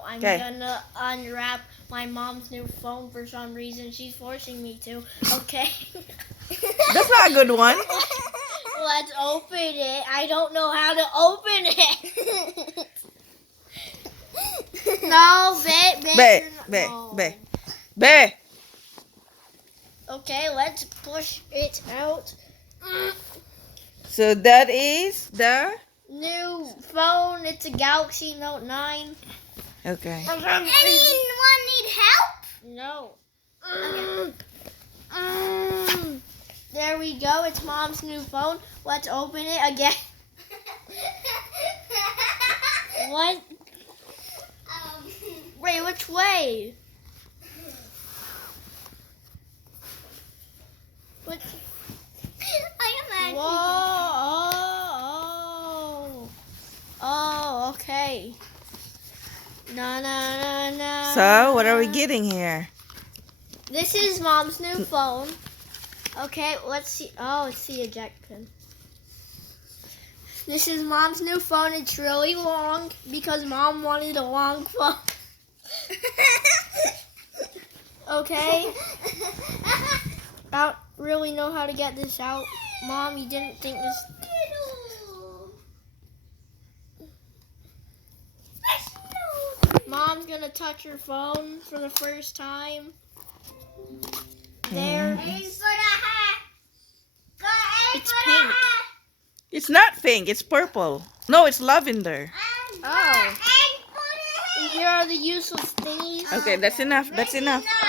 now I'm Okay. gonna unwrap my mom's new phone for some reason. She's forcing me to. Okay. That's not a good one. Let's open it. I don't know how to open it. No, Be. Be. Okay, let's push it out. So that is the... New phone. It's a Galaxy Note 9. Okay. Anyone need help? No. There we go. It's mom's new phone. Let's open it again. What? Wait, which way? Which? I am actually. Whoa! Oh, okay. No. So, what are we getting here? This is mom's new phone. Okay, let's see. Oh, it's the eject pin. This is mom's new phone. It's really long because mom wanted a long phone. Okay. I don't really know how to get this out. Mom, you didn't think this... Mom's gonna touch her phone for the first time. There. It's pink. It's not pink, it's purple. No, it's lavender. Oh. And here are the useless thingies. Okay, that's enough. That's enough.